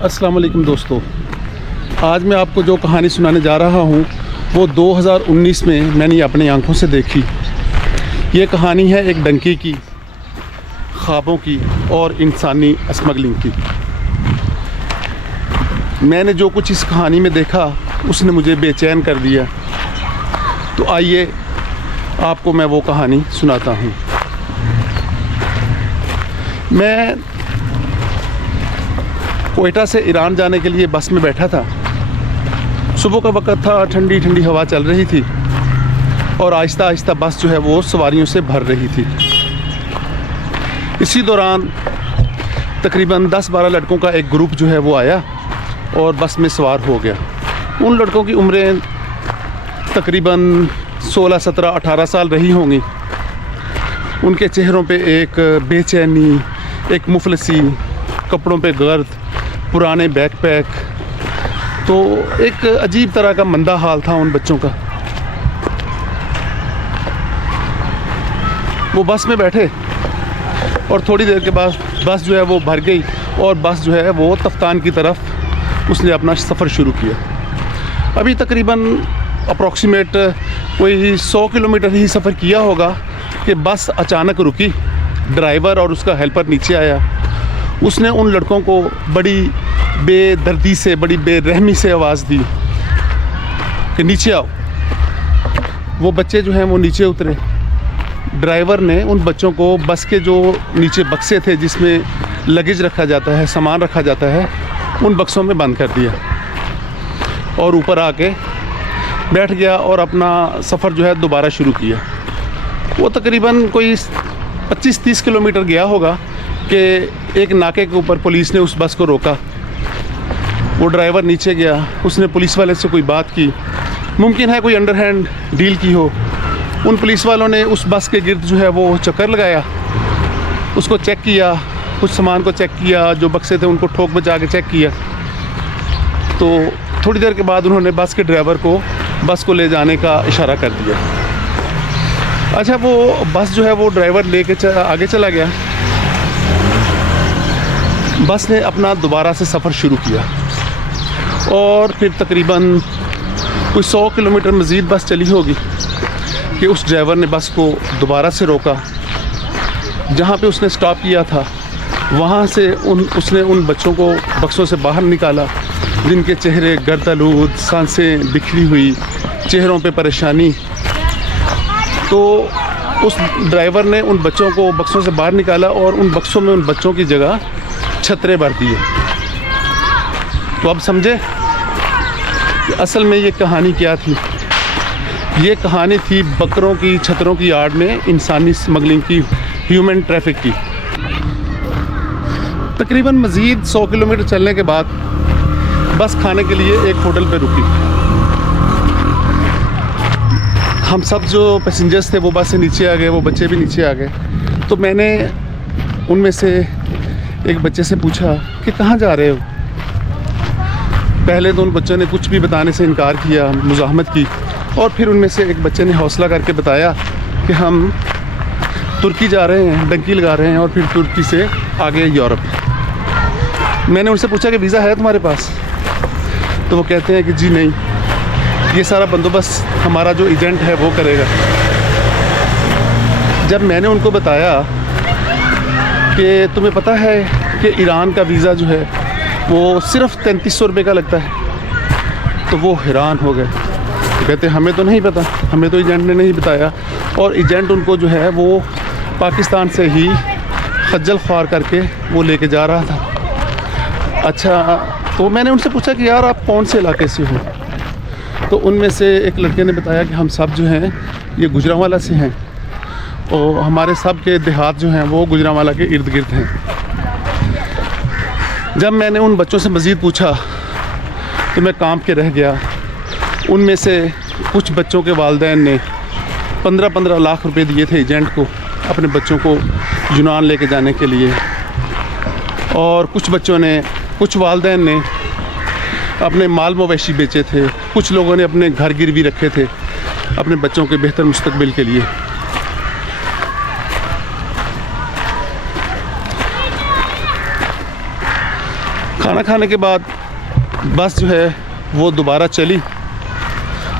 अस्सलाम वालेकुम दोस्तों, आज मैं आपको जो कहानी सुनाने जा रहा हूँ वो 2019 में मैंने अपनी आंखों से देखी। ये कहानी है एक डंकी की, ख्वाबों की और इंसानी स्मगलिंग की। मैंने जो कुछ इस कहानी में देखा उसने मुझे बेचैन कर दिया। तो आइए आपको मैं वो कहानी सुनाता हूँ। मैं कोयटा से ईरान जाने के लिए बस में बैठा था। सुबह का वक्त था, ठंडी ठंडी हवा चल रही थी और आहिस्ता आहिस्ता बस जो है वो सवारियों से भर रही थी। इसी दौरान तकरीबन 10-12 लड़कों का एक ग्रुप जो है वो आया और बस में सवार हो गया। उन लड़कों की उम्रें तकरीबन 16, 17, 18 साल रही होंगी। उनके चेहरों पे एक बेचैनी, एक मुफलसी, कपड़ों पे गर्द, पुराने बैकपैक, तो एक अजीब तरह का मंदा हाल था उन बच्चों का। वो बस में बैठे और थोड़ी देर के बाद बस जो है वो भर गई और बस जो है वो तफ्तान की तरफ उसने अपना सफ़र शुरू किया। अभी तकरीबन अप्रॉक्सीमेट कोई 100 किलोमीटर ही सफ़र किया होगा कि बस अचानक रुकी। ड्राइवर और उसका हेल्पर नीचे आया। उसने उन लड़कों को बड़ी बेदर्दी से, बड़ी बेरहमी से आवाज़ दी कि नीचे आओ। वो बच्चे जो हैं वो नीचे उतरे। ड्राइवर ने उन बच्चों को बस के जो नीचे बक्से थे जिसमें लगेज रखा जाता है, सामान रखा जाता है, उन बक्सों में बंद कर दिया और ऊपर आके बैठ गया और अपना सफ़र जो है दोबारा शुरू किया। वो तकरीबन कोई 25-30 किलोमीटर गया होगा कि एक नाके के ऊपर पुलिस ने उस बस को रोका। वो ड्राइवर नीचे गया, उसने पुलिस वाले से कोई बात की, मुमकिन है कोई अंडरहैंड डील की हो। उन पुलिस वालों ने उस बस के गिर्द जो है वो चक्कर लगाया, उसको चेक किया, कुछ सामान को चेक किया, जो बक्से थे उनको ठोक बचा के चेक किया। तो थोड़ी देर के बाद उन्होंने बस के ड्राइवर को बस को ले जाने का इशारा कर दिया। अच्छा, वो बस जो है वो ड्राइवर लेके आगे चला गया। बस ने अपना दोबारा से सफ़र शुरू किया और फिर तकरीबन कोई 100 किलोमीटर मज़ीद बस चली होगी कि उस ड्राइवर ने बस को दोबारा से रोका। जहाँ पे उसने स्टॉप किया था वहाँ से उसने उन बच्चों को बक्सों से बाहर निकाला, जिनके चेहरे गर्दालूद, सांसें बिखरी हुई, चेहरों पे परेशानी। तो उस ड्राइवर ने उन बच्चों को बक्सों से बाहर निकाला और उन बक्सों में उन बच्चों की जगह छतरे भर दिए। तो अब समझे कि असल में ये कहानी क्या थी। ये कहानी थी बकरों की छतरों की आड़ में इंसानी स्मगलिंग की, ह्यूमन ट्रैफिक की। तकरीबन मज़ीद 100 किलोमीटर चलने के बाद बस खाने के लिए एक होटल पे रुकी। हम सब जो पैसेंजर्स थे वो बस से नीचे आ गए, वो बच्चे भी नीचे आ गए। तो मैंने उनमें से एक बच्चे से पूछा कि कहाँ जा रहे हो। पहले तो उन बच्चों ने कुछ भी बताने से इनकार किया, मुज़ाहमत की, और फिर उनमें से एक बच्चे ने हौसला करके बताया कि हम तुर्की जा रहे हैं, डंकी लगा रहे हैं और फिर तुर्की से आगे यूरोप। मैंने उनसे पूछा कि वीज़ा है तुम्हारे पास? तो वो कहते हैं कि जी नहीं, ये सारा बंदोबस्त हमारा जो एजेंट है वो करेगा। जब मैंने उनको बताया कि तुम्हें पता है कि ईरान का वीज़ा जो है वो सिर्फ़ 3300 रुपये का लगता है, तो वो हैरान हो गए। तो कहते हमें तो नहीं पता, हमें तो एजेंट ने नहीं बताया। और एजेंट उनको जो है वो पाकिस्तान से ही खज्जल ख्वार करके वो लेके जा रहा था। अच्छा, तो मैंने उनसे पूछा कि यार आप कौन से इलाके से हो? तो उनमें से एक लड़के ने बताया कि हम सब जो हैं ये गुजरांवाला से हैं और हमारे सब के देहात जो हैं वो गुजरांवाला के इर्द गिर्द हैं। जब मैंने उन बच्चों से मज़ीद पूछा तो मैं कांप के रह गया। उनमें से कुछ बच्चों के वालिदैन ने 15-15 लाख रुपए दिए थे एजेंट को अपने बच्चों को यूनान लेके जाने के लिए, और कुछ वालिदैन ने अपने माल मवेशी बेचे थे। कुछ लोगों ने अपने घर गिरवी रखे थे अपने बच्चों के बेहतर मुस्तकबिल के लिए। खाना खाना खाने के बाद बस जो है वो दोबारा चली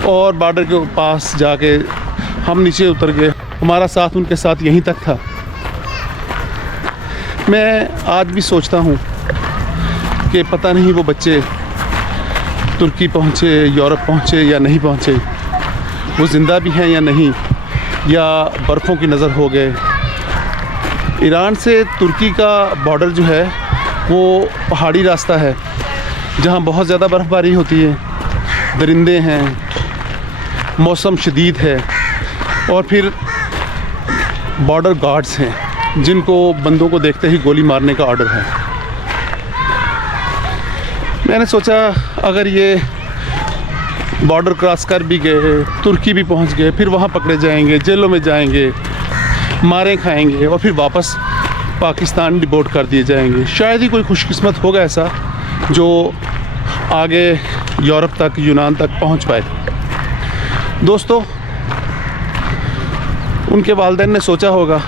और बॉर्डर के पास जाके हम नीचे उतर गए। हमारा साथ उनके साथ यहीं तक था। मैं आज भी सोचता हूँ कि पता नहीं वो बच्चे तुर्की पहुँचे, यूरोप पहुँचे या नहीं पहुँचे, वो ज़िंदा भी हैं या नहीं, या बर्फ़ों की नज़र हो गए। ईरान से तुर्की का बॉर्डर जो है वो पहाड़ी रास्ता है जहाँ बहुत ज़्यादा बर्फ़बारी होती है, दरिंदे हैं, मौसम शदीद है और फिर बॉर्डर गार्ड्स हैं जिनको बंदों को देखते ही गोली मारने का ऑर्डर है। मैंने सोचा अगर ये बॉर्डर क्रॉस कर भी गए, तुर्की भी पहुंच गए, फिर वहाँ पकड़े जाएंगे, जेलों में जाएंगे, मारें खाएंगे और फिर वापस पाकिस्तान डिपोर्ट कर दिए जाएंगे। शायद ही कोई खुशकिस्मत होगा ऐसा जो आगे यूरोप तक, यूनान तक पहुंच पाए। दोस्तों, उनके वालिदैन ने सोचा होगा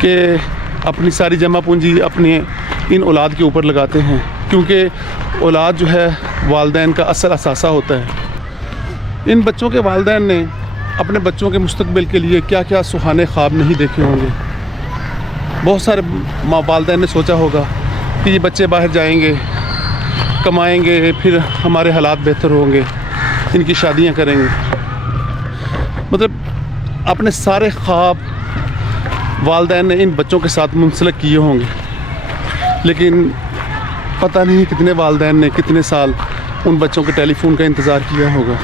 कि अपनी सारी जमा पूंजी अपने इन औलाद के ऊपर लगाते हैं, क्योंकि औलाद जो है वालिदैन का असल असासा होता है। इन बच्चों के वालिदैन ने अपने बच्चों के मुस्तकबिल के लिए क्या क्या सुहाने ख्वाब नहीं देखे होंगे। बहुत सारे वालिदैन ने सोचा होगा कि ये बच्चे बाहर जाएंगे, कमाएंगे, फिर हमारे हालात बेहतर होंगे, इनकी शादियां करेंगे। मतलब अपने सारे ख्वाब वालिदैन ने इन बच्चों के साथ मुंसलिक किए होंगे, लेकिन पता नहीं कितने वालिदैन ने कितने साल उन बच्चों के टेलीफोन का इंतज़ार किया होगा,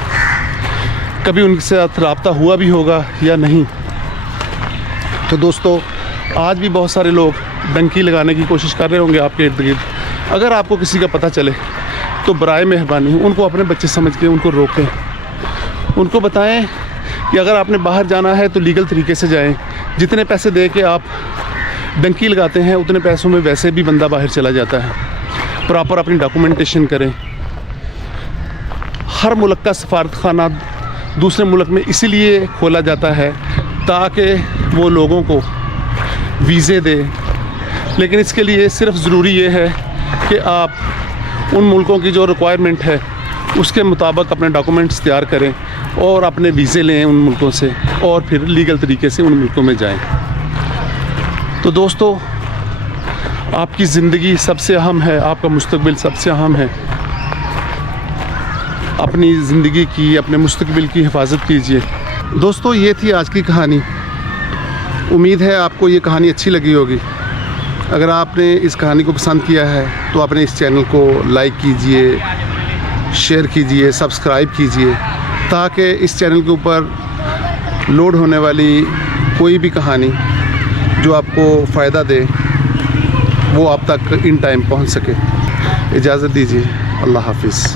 कभी उनके साथ रब्ता हुआ भी होगा या नहीं। तो दोस्तों, आज भी बहुत सारे लोग डंकी लगाने की कोशिश कर रहे होंगे आपके इर्द गिर्द। अगर आपको किसी का पता चले तो बराए मेहरबानी उनको अपने बच्चे समझ के उनको रोकें, उनको बताएं कि अगर आपने बाहर जाना है तो लीगल तरीके से जाएं। जितने पैसे दे के आप डंकी लगाते हैं उतने पैसों में वैसे भी बंदा बाहर चला जाता है। प्रॉपर अपनी डॉक्यूमेंटेशन करें। हर मुल्क का सफारत खाना दूसरे मुल्क में इसीलिए खोला जाता है ताकि वो लोगों को वीज़े दे, लेकिन इसके लिए सिर्फ ज़रूरी ये है कि आप उन मुल्कों की जो रिक्वायरमेंट है उसके मुताबिक अपने डॉक्यूमेंट्स तैयार करें और अपने वीज़े लें उन मुल्कों से और फिर लीगल तरीके से उन मुल्कों में जाएं। तो दोस्तों, आपकी ज़िंदगी सबसे अहम है, आपका मुस्तकबिल सबसे अहम है। अपनी ज़िंदगी की, अपने मुस्तकबिल की हिफाजत कीजिए। दोस्तों, ये थी आज की कहानी। उम्मीद है आपको ये कहानी अच्छी लगी होगी। अगर आपने इस कहानी को पसंद किया है तो अपने इस चैनल को लाइक कीजिए, शेयर कीजिए, सब्सक्राइब कीजिए, ताकि इस चैनल के ऊपर लोड होने वाली कोई भी कहानी जो आपको फ़ायदा दे वो आप तक इन टाइम पहुंच सके। इजाज़त दीजिए। अल्लाह हाफिज़।